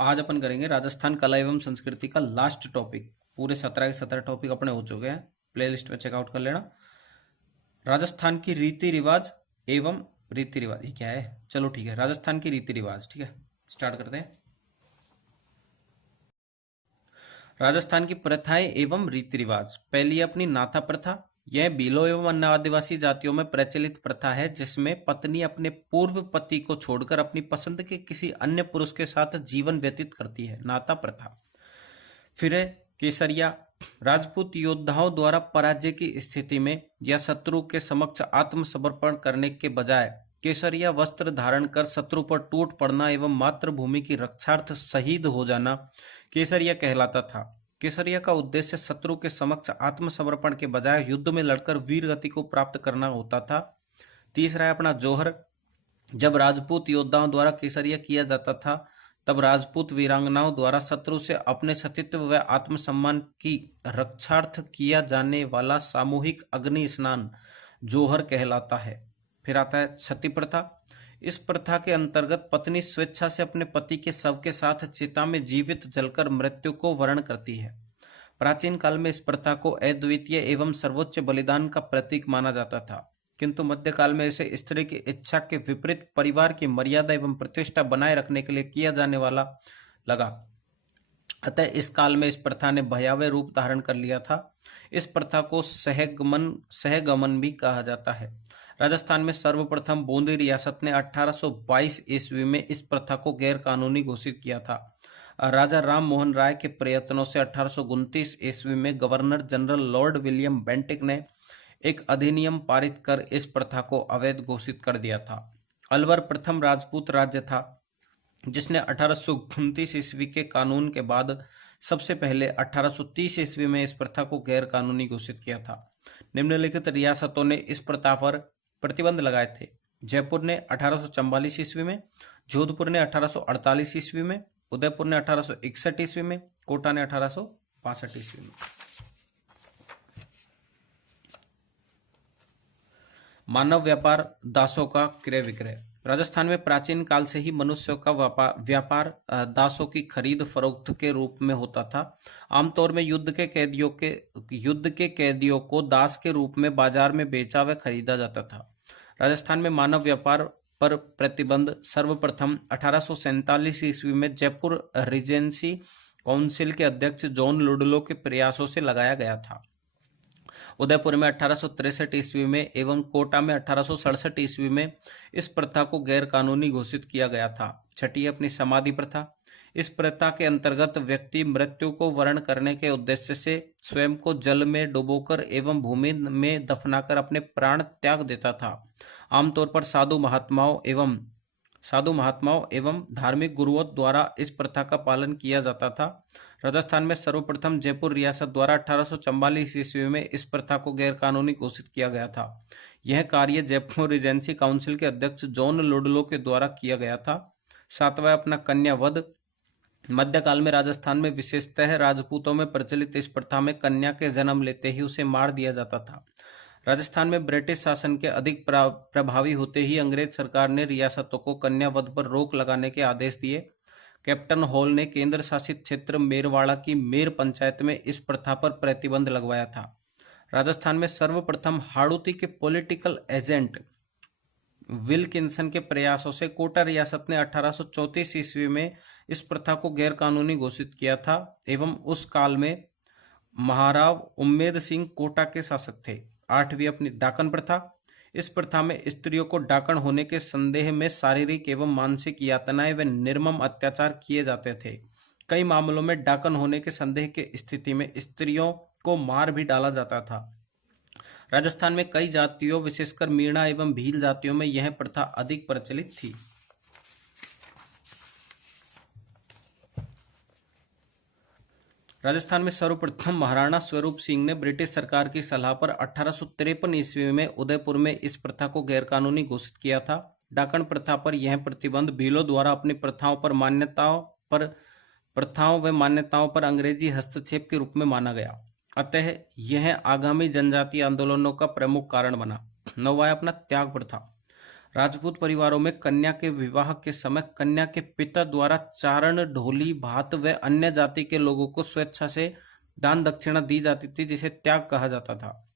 आज अपन करेंगे राजस्थान कला एवं संस्कृति का लास्ट टॉपिक। पूरे 17 के 17 टॉपिक अपने हो चुके हैं, प्लेलिस्ट में चेकआउट कर लेना। राजस्थान की रीति रिवाज एवं रीति रिवाज, ये क्या है? चलो ठीक है, राजस्थान की रीति रिवाज। ठीक है, स्टार्ट करते हैं। राजस्थान की प्रथाएं एवं रीति रिवाज। पहली अपनी नाथा प्रथा। यह भीलों एवं अन्य आदिवासी जातियों में प्रचलित प्रथा है जिसमें पत्नी अपने पूर्व पति को छोड़कर अपनी पसंद के किसी अन्य पुरुष के साथ जीवन व्यतीत करती है, नाथा प्रथा। फिर है केसरिया। राजपूत योद्धाओं द्वारा पराजय की स्थिति में या शत्रु के समक्ष आत्मसमर्पण करने के बजाय केसरिया वस्त्र धारण कर शत्रु पर टूट पड़ना एवं मातृभूमि की रक्षार्थ शहीद हो जाना केसरिया कहलाता था। केसरिया का उद्देश्य शत्रु के समक्ष आत्मसमर्पण के बजाय युद्ध में लड़कर वीर गति को प्राप्त करना होता था। तीसरा है अपना जोहर। जब राजपूत योद्धाओं द्वारा केसरिया किया जाता था तब राजपूत वीरांगनाओं द्वारा शत्रु से अपने सतीत्व व आत्मसम्मान की रक्षार्थ किया जाने वाला सामूहिक अग्नि स्नान जोहर कहलाता है। फिर आता है सती प्रथा। इस प्रथा के अंतर्गत पत्नी स्वेच्छा से अपने पति के शव के साथ चिता में जीवित जलकर मृत्यु को वर्ण करती है। प्राचीन काल में इस प्रथा को अद्वितीय एवं सर्वोच्च बलिदान का प्रतीक माना जाता था, किंतु मध्यकाल में इसे स्त्री की इच्छा के विपरीत परिवार की मर्यादा एवं प्रतिष्ठा बनाए रखने के लिए किया जाने वाला लगा। अतः इस काल में इस प्रथा ने भयावह रूप धारण कर लिया था। इस प्रथा को सहगमन भी कहा जाता है। राजस्थान में सर्वप्रथम बूंदी रियासत ने 1822 ईस्वी में इस प्रथा को गैर कानूनी घोषित किया था। राजा राम मोहन राय के प्रयत्नों से 1829 ईस्वी में governor general Lord William Bentinck ने एक अधिनियम पारित कर इस प्रथा को अवैध घोषित कर दिया था। अलवर प्रथम राजपूत राज्य था जिसने 1829 ईस्वी के कानून के बाद सबसे पहले 1830 ईस्वी में इस प्रथा को गैर कानूनी घोषित किया था। निम्नलिखित रियासतों ने इस प्रथा पर प्रतिबंध लगाए थे। जयपुर ने 1844 ईस्वी में, जोधपुर ने 1848 ईस्वी में, उदयपुर ने 1861 ईस्वी में, कोटा ने 1862 ईस्वी में। मानव व्यापार, दासों का क्रय विक्रय। राजस्थान में प्राचीन काल से ही मनुष्यों का व्यापार दासों की खरीद फरोख्त के रूप में होता था। आमतौर में युद्ध के कैदियों को दास के रूप में बाजार में बेचा व खरीदा जाता था। राजस्थान में मानव व्यापार पर प्रतिबंध सर्वप्रथम 1847 ईस्वी में जयपुर रीजेंसी काउंसिल के अध्यक्ष जॉन लुडलो के प्रयासों से लगाया गया था। उदयपुर में 1863 ईस्वी में एवं कोटा में 1867 ईस्वी में इस प्रथा को गैर कानूनी घोषित किया गया था। छठी अपनी समाधि प्रथा। इस प्रथा के अंतर्गत व्यक्ति मृत्यु को वर्ण करने के उद्देश्य से स्वयं को जल में डुबोकर एवं भूमि में दफनाकर अपने प्राण त्याग देता था। आमतौर पर साधु महात्माओं एवं धार्मिक गुरुओं द्वारा इस प्रथा का पालन किया जाता था। राजस्थान में सर्वप्रथम जयपुर रियासत द्वारा 1844 ईस्वी में इस प्रथा को गैर कानूनी घोषित किया गया था। यह कार्य जयपुर रीजेंसी काउंसिल के अध्यक्ष जॉन लुडलो के द्वारा किया गया था। सातवां अपना कन्या वध। मध्यकाल में राजस्थान में विशेषतः राजपूतों में प्रचलित इस प्रथा में कन्या के जन्म लेते ही उसे मार दिया जाता था। राजस्थान में ब्रिटिश शासन के अधिक प्रभावी होते ही अंग्रेज सरकार ने रियासतों को कन्या वध पर रोक लगाने के आदेश दिए। कैप्टन हॉल ने केंद्र शासित क्षेत्र मेरवाड़ा की मेर पंचायत में इस प्रथा पर प्रतिबंध लगवाया था। राजस्थान में सर्वप्रथम हाड़ौती के पॉलिटिकल एजेंट विल्किंसन के प्रयासों से कोटा रियासत ने 1834 ईस्वी में इस प्रथा को गैर कानूनी घोषित किया था एवं उस काल में महाराव उम्मेद सिंह कोटा के शासक थे। आठवीं अपनी डाकन प्रथा। इस प्रथा में स्त्रियों को डाकन होने के संदेह में शारीरिक एवं मानसिक यातनाएं व निर्मम अत्याचार किए जाते थे। कई मामलों में डाकन होने के संदेह की स्थिति में स्त्रियों को मार भी डाला जाता था। राजस्थान में कई जातियों विशेषकर मीणा एवं भील जातियों में यह प्रथा अधिक प्रचलित थी। राजस्थान में सर्वप्रथम महाराणा स्वरूप सिंह ने ब्रिटिश सरकार की सलाह पर 1853 ईस्वी में उदयपुर में इस प्रथा को गैरकानूनी घोषित किया था। डाकन प्रथा पर यह प्रतिबंध भीलों द्वारा अपनी प्रथाओं व मान्यताओं पर अंग्रेजी हस्तक्षेप के रूप में माना गया। अतः यह आगामी जनजातीय आंदोलनों का प्रमुख कारण बना। नौवां अपना त्याग प्रथा। राजपूत परिवारों में कन्या के विवाह के समय कन्या के पिता द्वारा चारण, ढोली, भात व अन्य जाति के लोगों को स्वेच्छा से दान दक्षिणा दी जाती थी, जिसे त्याग कहा जाता था।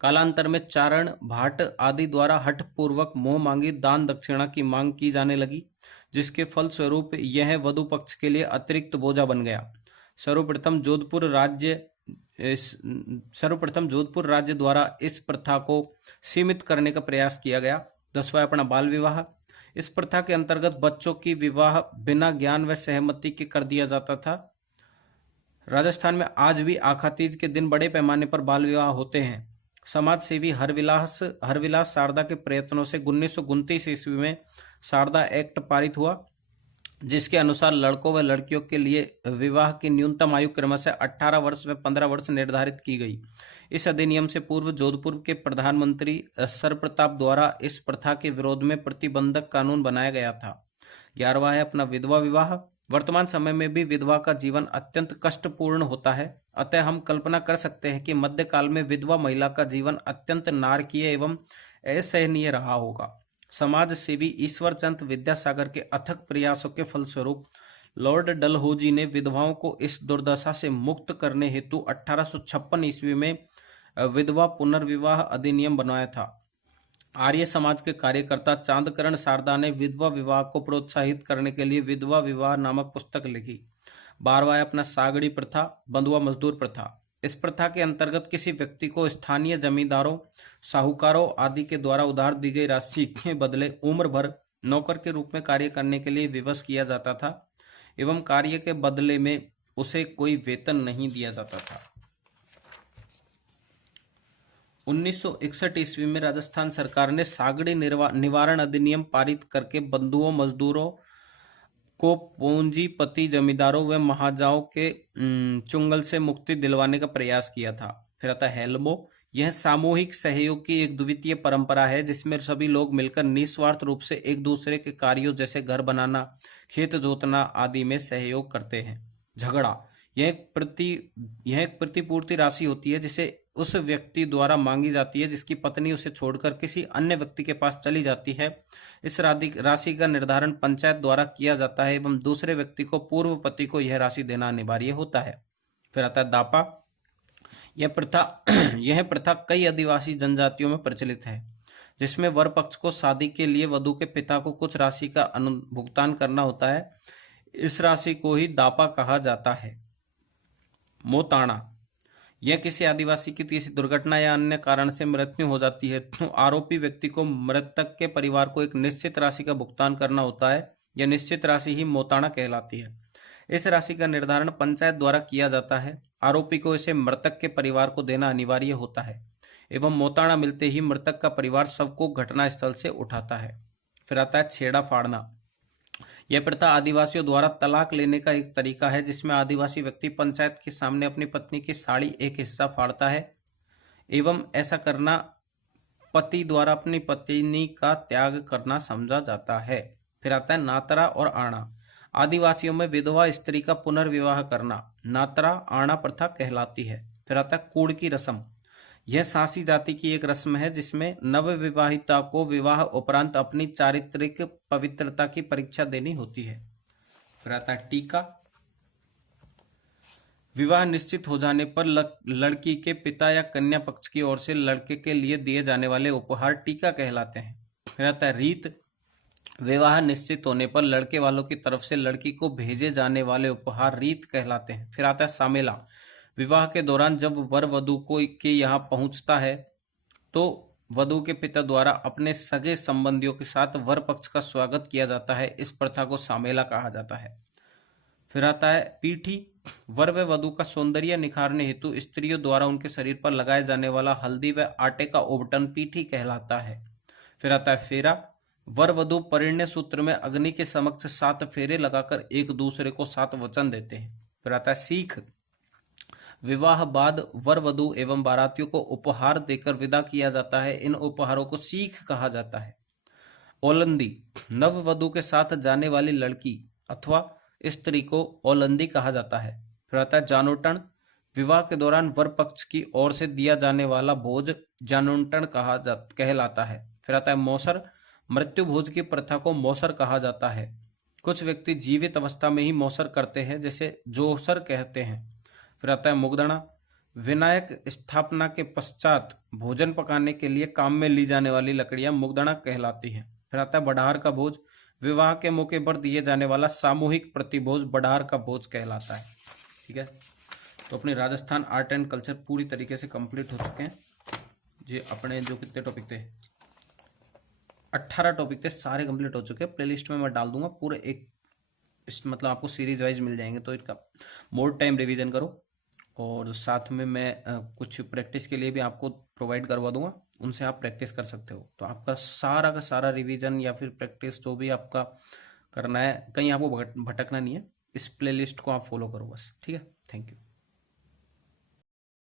कालांतर में चारण, भाट आदि द्वारा हठ पूर्वक मोह मांगी दान दक्षिणा की मांग की जाने लगी, जिसके फलस्वरूप यह वधु पक्ष के लिए अतिरिक्त बोझा बन गया। सर्वप्रथम जोधपुर राज्य द्वारा इस प्रथा को सीमित करने का प्रयास किया गया। 10वां अपना बाल विवाह। इस प्रथा के अंतर्गत बच्चों की विवाह बिना ज्ञान व सहमति के कर दिया जाता था। राजस्थान में आज भी आखातीज के दिन बड़े पैमाने पर बाल विवाह होते हैं। समाज सेवी हरविलास शारदा के प्रयत्नों से 1929 ईस्वी में शारदा एक्ट पारित हुआ, जिसके अनुसार लड़कों व लड़कियों के लिए विवाह की न्यूनतम आयु क्रमशः 18 वर्ष व 15 वर्ष निर्धारित की गई। इस अधिनियम से पूर्व जोधपुर के प्रधानमंत्री सरप्रताप द्वारा इस प्रथा के विरोध में प्रतिबंधक कानून बनाया गया था। 11वां है अपना विधवा विवाह। वर्तमान समय में भी विधवा का जीवन अत्यंत कष्टपूर्ण होता है, अतः हम कल्पना कर सकते हैं कि मध्यकाल में विधवा महिला का जीवन अत्यंत नारकीय एवं असहनीय रहा होगा। समाज सेवी ईश्वरचंद विद्यासागर के अथक प्रयासों के फलस्वरूप लॉर्ड डलहौजी ने विधवाओं को इस दुर्दशा से मुक्त करने हेतु 1856 ईस्वी में विधवा पुनर्विवाह अधिनियम बनाया था। आर्य समाज के कार्यकर्ता चांदकरण शारदा ने विधवा विवाह को प्रोत्साहित करने के लिए विधवा विवाह नामक पुस्तक लिखी। 12वां अपना सागड़ी प्रथा, बंधुआ मजदूर प्रथा। इस प्रथा के अंतर्गत किसी व्यक्ति को स्थानीय जमींदारों, साहूकारों आदि के द्वारा उधार दी गई राशि के बदले उम्र भर नौकर के रूप में कार्य करने के लिए विवश किया जाता था एवं कार्य के बदले में उसे कोई वेतन नहीं दिया जाता था। 1961 ईस्वी में राजस्थान सरकार ने सागड़ी निवारण अधिनियम पारित करके बंधुओं मजदूरों को पूंजीपति जमींदारों व महाजाओं के चुंगल से मुक्ति दिलवाने का प्रयास किया था। फिर आता है हेलमो। यह सामूहिक सहयोग की एक द्वितीय परंपरा है, जिसमें सभी लोग मिलकर निस्वार्थ रूप से एक दूसरे के कार्यों जैसे घर बनाना, खेत जोतना आदि में सहयोग करते हैं। झगड़ा। यह एक प्रतिपूर्ति राशि होती है, जिसे उस व्यक्ति द्वारा मांगी जाती है जिसकी पत्नी उसे छोड़कर किसी अन्य व्यक्ति के पास चली जाती है। इस राशि का निर्धारण पंचायत द्वारा किया जाता है एवं दूसरे व्यक्ति को, पूर्व पति को यह राशि देना अनिवार्य होता है। फिर आता है दापा। यह प्रथा कई आदिवासी जनजातियों में प्रचलित है, जिसमें वर पक्ष को शादी के लिए वधु के पिता को कुछ राशि का भुगतान करना होता है। इस राशि को ही दापा कहा जाता है। मोताणा। यह किसी आदिवासी की किसी दुर्घटना या अन्य कारण से मृत्यु हो जाती है तो आरोपी व्यक्ति को मृतक के परिवार को एक निश्चित राशि का भुगतान करना होता है। यह निश्चित राशि ही मोताणा कहलाती है। इस राशि का निर्धारण पंचायत द्वारा किया जाता है। आरोपी को इसे मृतक के परिवार को देना अनिवार्य होता है एवं मोताणा मिलते ही मृतक का परिवार शव को घटना स्थल से उठाता है। फिर आता है छेड़ा फाड़ना। यह प्रथा आदिवासियों द्वारा तलाक लेने का एक तरीका है, जिसमें आदिवासी व्यक्ति पंचायत के सामने अपनी पत्नी की साड़ी एक हिस्सा फाड़ता है एवं ऐसा करना पति द्वारा अपनी पत्नी का त्याग करना समझा जाता है। फिर आता है नातरा और आना। आदिवासियों में विधवा स्त्री का पुनर्विवाह करना नातरा आना प्रथा कहलाती है। फिर आता है कूड़ की रस्म। यह सांसी जाति की एक रस्म है, जिसमें नवविवाहिता को विवाह उपरांत अपनी चारित्रिक पवित्रता की परीक्षा देनी होती है। फिर आता है टीका। विवाह निश्चित हो जाने पर लड़की के पिता या कन्या पक्ष की ओर से लड़के के लिए दिए जाने वाले उपहार टीका कहलाते हैं। फिर आता है रीत। विवाह निश्चित होने पर लड़के वालों की तरफ से लड़की को भेजे जाने वाले उपहार रीत कहलाते हैं। फिर आता है सामेला। विवाह के दौरान जब वर वधु को के यहाँ पहुंचता है तो वधु के पिता द्वारा अपने सगे संबंधियों के साथ वर पक्ष का स्वागत किया जाता है। इस प्रथा को सामेला कहा जाता है। फिर आता है पीठी। वर व वधु का सौंदर्य निखारने हेतु स्त्रियों द्वारा उनके शरीर पर लगाए जाने वाला हल्दी व आटे का ओबटन पीठी कहलाता है। फिर आता है फेरा। वर वधु परिणय सूत्र में अग्नि के समक्ष 7 फेरे लगाकर एक दूसरे को 7 वचन देते हैं। फिर आता है सीख। विवाह बाद वर वधु एवं बारातियों को उपहार देकर विदा किया जाता है। इन उपहारों को सीख कहा जाता है। ओलंदी। नव वधु के साथ जाने वाली लड़की अथवा स्त्री को ओलंदी कहा जाता है। फिर आता है जानोटन। विवाह के दौरान वर पक्ष की ओर से दिया जाने वाला भोज जानोटन कहलाता है। फिर आता है मौसर। मृत्यु भोज की प्रथा को मौसर कहा जाता है। कुछ व्यक्ति जीवित अवस्था में ही मौसर करते हैं, जैसे जोसर कहते हैं। फिर आता है मुगदड़ा। विनायक स्थापना के पश्चात भोजन पकाने के लिए काम में ली जाने वाली लकड़ियां मुगदड़ा कहलाती हैं। फिर आता है बड़ार का भोज। विवाह के मौके पर दिए जाने वाला सामूहिक प्रतिभोज बड़ार का भोज कहलाता है। ठीक है, तो अपने राजस्थान आर्ट एंड कल्चर पूरी तरीके से कंप्लीट हो चुके हैं। ये अपने जो कितने टॉपिक थे, 18 टॉपिक थे, सारे कंप्लीट हो चुके हैं। प्लेलिस्ट में मैं डाल दूंगा पूरे एक मतलब आपको सीरीज वाइज मिल जाएंगे, तो इनका मोर टाइम रिवीजन करो। और साथ में मैं कुछ प्रैक्टिस के लिए भी आपको प्रोवाइड करवा दूंगा, उनसे आप प्रैक्टिस कर सकते हो। तो आपका सारा का सारा रिवीजन या फिर प्रैक्टिस जो भी आपका करना है, कहीं आपको भटकना नहीं है। इस प्लेलिस्ट को आप फॉलो करो बस। ठीक है, थैंक यू।